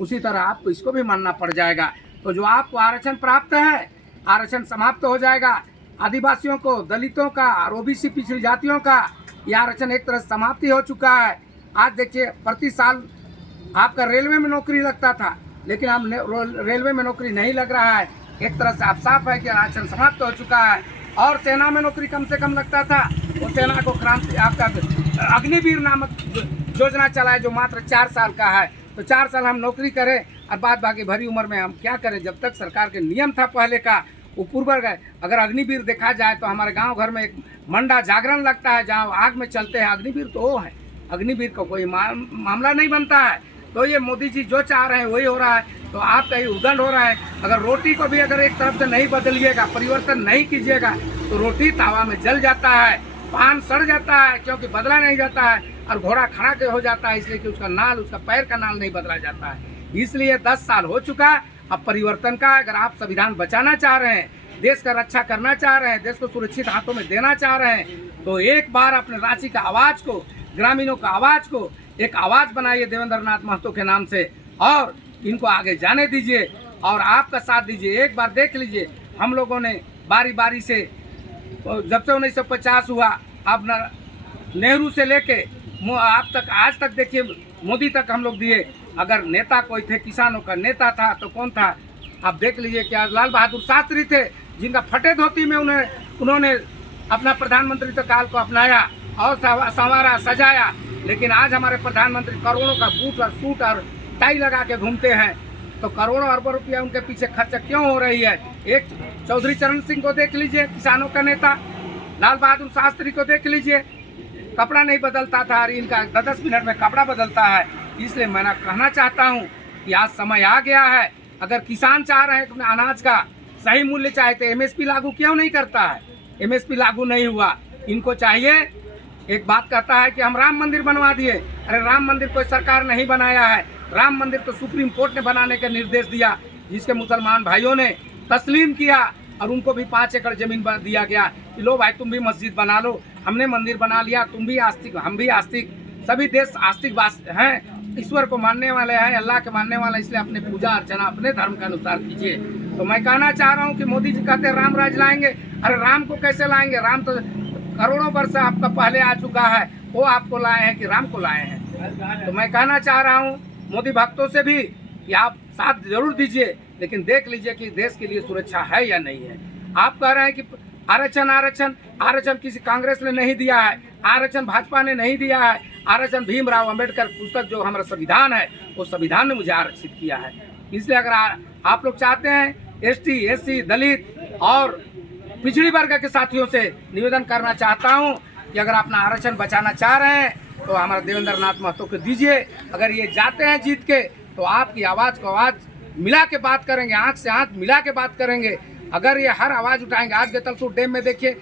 उसी तरह आपको इसको भी मानना पड़ जाएगा। तो जो आपको आरक्षण प्राप्त है, आरक्षण समाप्त हो जाएगा। आदिवासियों को, दलितों का और ओबीसी पिछड़ी जातियों का ये आरक्षण एक तरह से समाप्ति हो चुका है। आज देखिए, प्रति साल आपका रेलवे में नौकरी लगता था, लेकिन अब रेलवे में नौकरी नहीं लग रहा है। एक तरह से आप साफ है कि आरक्षण समाप्त हो चुका है। और सेना में नौकरी कम से कम लगता था, वो सेना को क्रांति आपका अग्निवीर नामक योजना चला है, जो मात्र 4 साल का है। तो 4 साल हम नौकरी करें और बाद बाकी भरी उम्र में हम क्या करें। जब तक सरकार के नियम था पहले का, वो पूर्व गए। अगर अग्निवीर देखा जाए तो हमारे गांव घर में एक मंडा जागरण लगता है, जहां आग में चलते हैं अग्निवीर, तो वो है। अग्निवीर का कोई मामला नहीं बनता है। तो ये मोदी जी जो चाह रहे हैं वही हो रहा है। तो आपका ये उद्दंड हो रहा है। अगर रोटी को भी अगर एक तरफ से नहीं बदलिएगा, परिवर्तन नहीं कीजिएगा, तो रोटी तावा में जल जाता है, पान सड़ जाता है, क्योंकि बदला नहीं जाता है। और घोड़ा खड़ा के हो जाता है, इसलिए कि उसका नाल, उसका पैर का नाल नहीं बदला जाता है। इसलिए 10 साल हो चुका। अब परिवर्तन का, अगर आप संविधान बचाना चाह रहे हैं, देश का रक्षा करना चाह रहे हैं, देश को सुरक्षित हाथों में देना चाह रहे हैं, तो एक बार अपने रांची का आवाज को, ग्रामीणों का आवाज को एक आवाज बनाइए देवेंद्र नाथ महतो के नाम से, और इनको आगे जाने दीजिए और आपका साथ दीजिए। एक बार देख लीजिए, हम लोगों ने बारी बारी से, जब से 1950 हुआ, अब नेहरू से लेके आप तक, आज तक देखिए मोदी तक हम लोग दिए। अगर नेता कोई थे, किसानों का नेता था, तो कौन था? आप देख लीजिए, क्या लाल बहादुर शास्त्री थे, जिनका फटे धोती में उन्होंने अपना प्रधानमंत्री तो काल को अपनाया और संवारा, सजाया। लेकिन आज हमारे प्रधानमंत्री करोड़ों का बूट और सूट और टाई लगा के घूमते हैं। तो करोड़ों अरबों रुपया उनके पीछे खर्च क्यों हो रही है? एक चौधरी चरण सिंह को देख लीजिए, किसानों का नेता। लाल बहादुर शास्त्री को देख लीजिए, कपड़ा नहीं बदलता था, और इनका 10 मिनट में कपड़ा बदलता है। इसलिए मैं कहना चाहता हूँ कि आज समय आ गया है। अगर किसान चाह रहे हैं कि अनाज का सही मूल्य चाहे, तो एमएसपी लागू क्यों नहीं करता है? एमएसपी लागू नहीं हुआ। इनको चाहिए, एक बात कहता है कि हम राम मंदिर बनवा दिए। अरे राम मंदिर कोई सरकार नहीं बनाया है। राम मंदिर तो सुप्रीम कोर्ट ने बनाने का निर्देश दिया, जिसके मुसलमान भाइयों ने तस्लीम किया, और उनको भी 5 एकड़ जमीन दिया गया कि लो भाई, तुम भी मस्जिद बना लो। हमने मंदिर बना लिया, तुम भी आस्तिक, हम भी आस्तिक, सभी देश आस्तिक हैं, ईश्वर को मानने वाले हैं, अल्लाह के मानने वाले, इसलिए अपने पूजा अर्चना अपने धर्म के अनुसार कीजिए। तो मैं कहना चाह रहा हूँ कि मोदी जी कहते हैं राम राज लाएंगे। अरे राम को कैसे लाएंगे? राम तो करोड़ों वर्ष आपका पहले आ चुका है। वो आपको लाए हैं कि राम को लाए हैं? तो मैं कहना चाह रहा हूँ मोदी भक्तों से भी कि आप साथ जरूर दीजिए, लेकिन देख लीजिए कि देश के लिए सुरक्षा है या नहीं है। आप कह रहे हैं कि आरक्षण आरक्षण आरक्षण किसी कांग्रेस ने नहीं दिया है, आरक्षण भाजपा ने नहीं दिया है। आरक्षण भीमराव अंबेडकर पुस्तक, जो हमारा संविधान है, वो संविधान ने मुझे आरक्षित किया है। इसलिए अगर आप लोग चाहते हैं, एसटी, एससी, दलित और पिछड़ी वर्ग के साथियों से निवेदन करना चाहता हूं कि अगर अपना आरक्षण बचाना चाह रहे हैं, तो हमारे देवेंद्र नाथ महतो को दीजिए। अगर ये जाते हैं जीत के, तो आपकी आवाज़ को आवाज़ मिला के बात करेंगे, आँख से आँख मिला के बात करेंगे। अगर ये हर आवाज़ उठाएंगे, आज गेतलसूर डैम में देखिए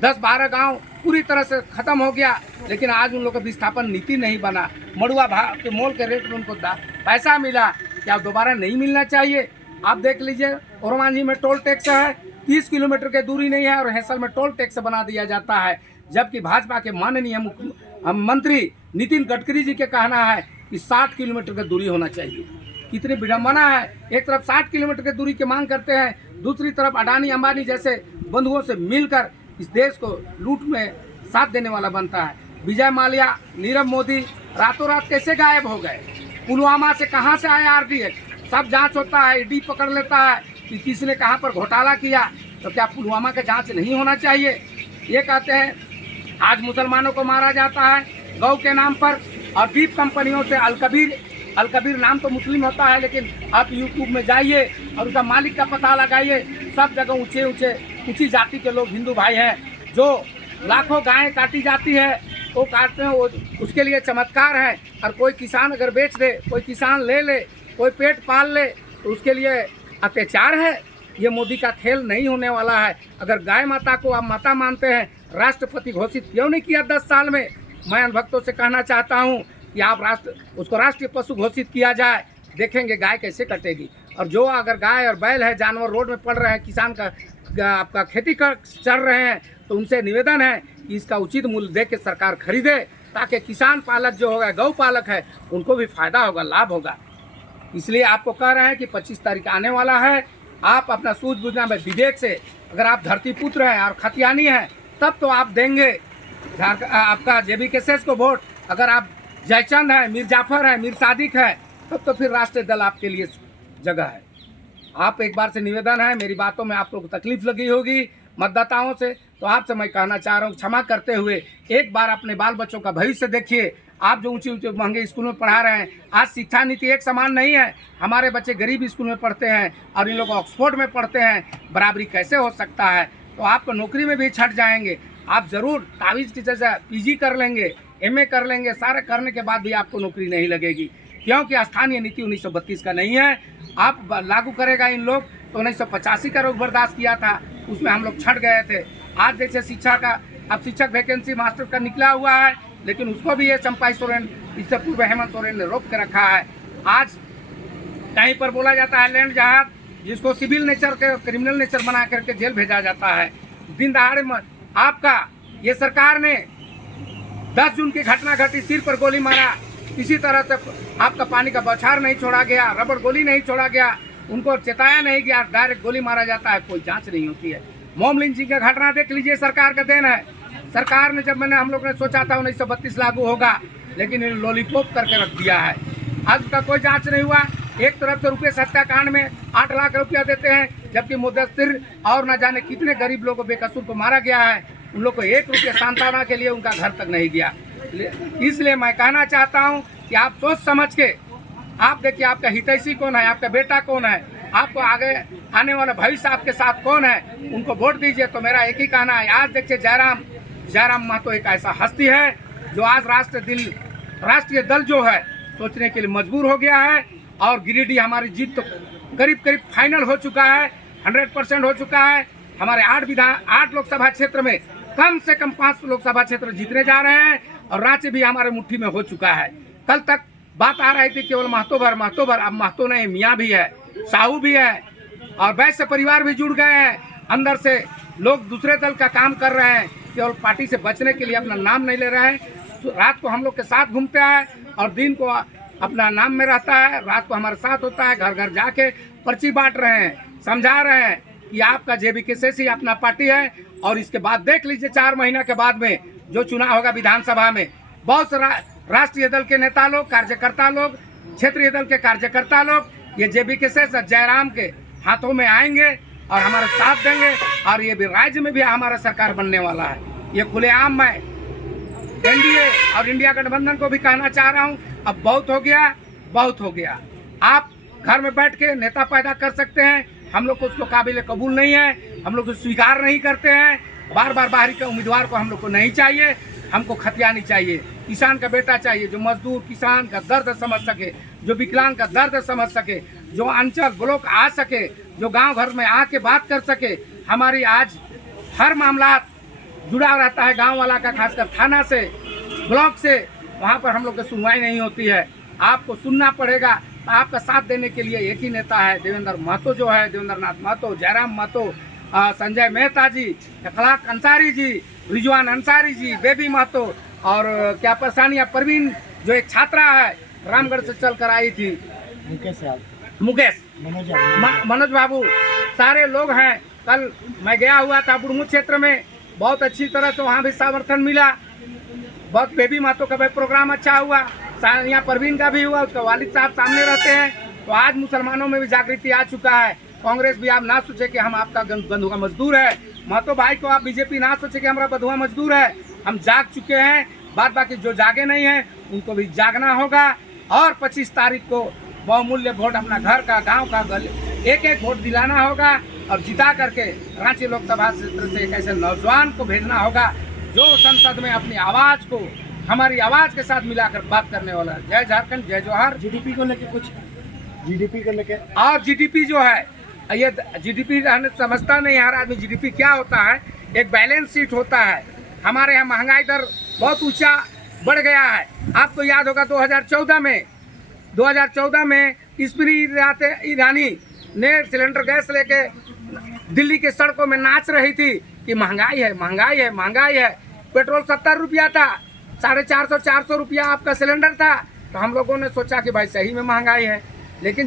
10-12 गांव पूरी तरह से ख़त्म हो गया, लेकिन आज उन लोगों का विस्थापन नीति नहीं बना। मड़ुआ भाव के मोल के रेट में उनको पैसा मिला, क्या दोबारा नहीं मिलना चाहिए? आप देख लीजिए, ओरमांझी में टोल टैक्स है, 30 किलोमीटर की दूरी नहीं है, और हैसल में टोल टैक्स बना दिया जाता है। जबकि भाजपा के माननीय मंत्री नितिन गडकरी जी के कहना है कि 60 किलोमीटर की दूरी होना चाहिए। कितनी विडम्बना है। एक तरफ 60 किलोमीटर की दूरी की मांग करते हैं, दूसरी तरफ अडानी अंबानी जैसे बंधुओं से मिलकर इस देश को लूट में साथ देने वाला बनता है। विजय माल्या, नीरव मोदी रातों रात कैसे गायब हो गए? पुलवामा से कहां से आया आरडीएक्स? सब जांच होता है, ईडी पकड़ लेता है कि किसने कहां पर घोटाला किया। तो क्या पुलवामा का जांच नहीं होना चाहिए? ये कहते हैं आज मुसलमानों को मारा जाता है गौ के नाम पर, और बीफ कंपनियों से अलकबीर नाम तो मुस्लिम होता है, लेकिन आप यूट्यूब में जाइए और उसका मालिक का पता लगाइए। सब जगह ऊंची जाति के लोग हिंदू भाई हैं, जो लाखों गायें काटी जाती है, वो काटते हैं, वो उसके लिए चमत्कार है। और कोई किसान अगर बेच दे, कोई किसान ले ले, कोई पेट पाल ले, तो उसके लिए अत्याचार है। ये मोदी का खेल नहीं होने वाला है। अगर गाय माता को आप माता मानते हैं, राष्ट्रपति घोषित क्यों नहीं किया 10 साल में? मैं भक्तों से कहना चाहता हूँ कि आप उसको राष्ट्रीय पशु घोषित किया जाए, देखेंगे गाय कैसे कटेगी। और जो अगर गाय और बैल है, जानवर रोड में पड़ रहे हैं, किसान का आपका खेती कर चल रहे हैं, तो उनसे निवेदन है कि इसका उचित मूल्य दे के सरकार खरीदे, ताकि किसान पालक जो होगा, गौ पालक है, उनको भी फायदा होगा, लाभ होगा। इसलिए आपको कह रहे हैं कि 25 तारीख आने वाला है, आप अपना सूझबूझना में विवेक से, अगर आप धरती पुत्र हैं और खतियानी हैं तब तो आप देंगे आपका JBK को वोट। अगर आप जयचंद हैं, मीर जाफर हैं, मीर सादिक है, तब तो फिर राष्ट्रीय दल आपके लिए जगह है। आप एक बार से निवेदन है, मेरी बातों में आप लोग को तकलीफ लगी होगी मतदाताओं से, तो आपसे मैं कहना चाह रहा हूँ, क्षमा करते हुए एक बार अपने बाल बच्चों का भविष्य देखिए। आप जो ऊंचे ऊंचे महंगे स्कूल में पढ़ा रहे हैं, आज शिक्षा नीति एक समान नहीं है। हमारे बच्चे गरीब स्कूल में पढ़ते हैं और इन लोग ऑक्सफोर्ड में पढ़ते हैं, बराबरी कैसे हो सकता है? तो आपको नौकरी में भी छट जाएंगे। आप ज़रूर तावीज़ की जैसे PG कर लेंगे, MA कर लेंगे, सारे करने के बाद भी आपको नौकरी नहीं लगेगी, क्योंकि स्थानीय नीति 1932 का नहीं है। आप लागू करेगा इन लोग तो 1985 का रोग बर्दाश्त किया था, उसमें हम लोग छट गए थे। आज जैसे शिक्षा का अब शिक्षक वैकेंसी मास्टर का निकला हुआ है, लेकिन उसको भी ये चंपाई सोरेन, इससे पूर्व हेमंत सोरेन ने रोक के रखा है। आज कहीं पर बोला जाता है लैंड जहाज, जिसको सिविल नेचर के क्रिमिनल नेचर बना करके जेल भेजा जाता है। दिन दहाड़े में आपका ये सरकार ने 10 जून की घटना घटी, सिर पर गोली मारा, किसी तरह से आपका पानी का बौछार नहीं छोड़ा गया, रबड़ गोली नहीं छोड़ा गया, उनको चेताया नहीं गया, डायरेक्ट गोली मारा जाता है, कोई जांच नहीं होती है। मॉब लिंचिंग का घटना देख लीजिए, सरकार का देन है। सरकार ने जब हम लोग ने सोचा था 1932 लागू होगा, लेकिन लॉलीपॉप करके रख दिया है। आज उसका कोई जांच नहीं हुआ। एक तरफ से रुपये हत्याकांड में 8 लाख रुपया देते हैं, जबकि मुदस्सिर और न जाने कितने गरीब लोगों को बेकसूर को मारा गया है, उन लोग को 1 रुपया सांत्वना के लिए उनका घर तक नहीं गया। इसलिए मैं कहना चाहता हूं कि आप सोच समझ के आप देखिए, आपका हितैषी कौन है, आपका बेटा कौन है, आपको आगे आने वाला भविष्य आपके साथ कौन है, उनको वोट दीजिए। तो मेरा एक ही कहना है, आज देखिए जयराम महतो एक ऐसा हस्ती है जो आज राष्ट्रीय दल जो है सोचने के लिए मजबूर हो गया है। और गिरिडीह हमारी जीत तो करीब फाइनल हो चुका है, 100% हो चुका है। हमारे 8 लोकसभा क्षेत्र में कम से कम 5 लोकसभा क्षेत्र जीतने जा रहे हैं, और रांची भी हमारे मुट्ठी में हो चुका है। कल तक बात आ रही थी केवल महतो भर, अब महतो नहीं, मियाँ भी है, साहू भी है, और वैश्य परिवार भी जुड़ गए हैं। अंदर से लोग दूसरे दल का काम कर रहे हैं, केवल पार्टी से बचने के लिए अपना नाम नहीं ले रहे हैं। रात को हम लोग के साथ घूमते हैं और दिन को अपना नाम में रहता है, रात को हमारे साथ होता है, घर घर जाके पर्ची बांट रहे हैं, समझा रहे हैं कि आपका JBK ही अपना पार्टी है। और इसके बाद देख लीजिए 4 महीना के बाद में जो चुनाव होगा विधानसभा में, बहुत से राष्ट्रीय दल के नेता लोग, कार्यकर्ता लोग, क्षेत्रीय दल के कार्यकर्ता लोग ये JBK जयराम के हाथों में आएंगे और हमारा साथ देंगे, और ये भी राज्य में भी हमारा सरकार बनने वाला है। ये खुलेआम मैं NDA और इंडिया गठबंधन को भी कहना चाह रहा हूँ, अब बहुत हो गया। आप घर में बैठ के नेता पैदा कर सकते हैं, हम लोग को उसको काबिल कबूल नहीं है, हम लोग स्वीकार नहीं करते हैं। बार बाहरी के उम्मीदवार को हम लोग को नहीं चाहिए, हमको खतियानी चाहिए, किसान का बेटा चाहिए, जो मजदूर किसान का दर्द समझ सके, जो विकलांग का दर्द समझ सके, जो अंचल ब्लॉक आ सके, जो गांव घर में आके बात कर सके। हमारी आज हर मामला जुड़ा रहता है गांव वाला का, खासकर थाना से, ब्लॉक से, वहां पर हम लोग की सुनवाई नहीं होती है। आपको सुनना पड़ेगा। आपका साथ देने के लिए एक ही नेता है, देवेंद्र महतो जो है, देवेंद्र नाथ महतो, जयराम महतो, संजय मेहता जी, अखलाक अंसारी जी, रिजवान अंसारी जी, बेबी महतो, और क्या परेशानियाँ परवीन जो एक छात्रा है रामगढ़ से चल कर आई थी, मुकेश मनोज बाबू, सारे लोग हैं। कल मैं गया हुआ था बुढ़मू क्षेत्र में, बहुत अच्छी तरह से वहाँ भी समर्थन मिला, बहुत बेबी महतो का भी प्रोग्राम अच्छा हुआ, यहाँ परवीन का भी हुआ, उसका वालिद साहब सामने रहते हैं। तो आज मुसलमानों में भी जागृति आ चुका है। कांग्रेस भी आप ना सोचे कि हम आपका बंधुआ मजदूर है, महतो भाई को आप BJP ना सोचे कि हमारा बंधुआ मजदूर है। हम जाग चुके हैं, बाद बाकी जो जागे नहीं हैं उनको भी जागना होगा। और 25 तारीख को बहुमूल्य वोट अपना घर का, गांव का, एक वोट दिलाना होगा, और जिता करके रांची लोकसभा क्षेत्र से एक ऐसे नौजवान को भेजना होगा जो संसद में अपनी आवाज़ को हमारी आवाज़ के साथ मिलाकर बात करने वाला है। जय झारखंड, जय जोहार। GDP को लेके और GDP जो है, ये GDP समझता नहीं हर आदमी GDP क्या होता है। एक बैलेंस शीट होता है। हमारे यहाँ महंगाई दर बहुत ऊंचा बढ़ गया है। आपको याद होगा 2014 में स्मृति ईरानी ने सिलेंडर गैस लेके दिल्ली के सड़कों में नाच रही थी कि महंगाई है। पेट्रोल 70 रुपया था, 450 रुपया आपका सिलेंडर था। तो हम लोगों ने सोचा कि भाई सही में महंगाई है, लेकिन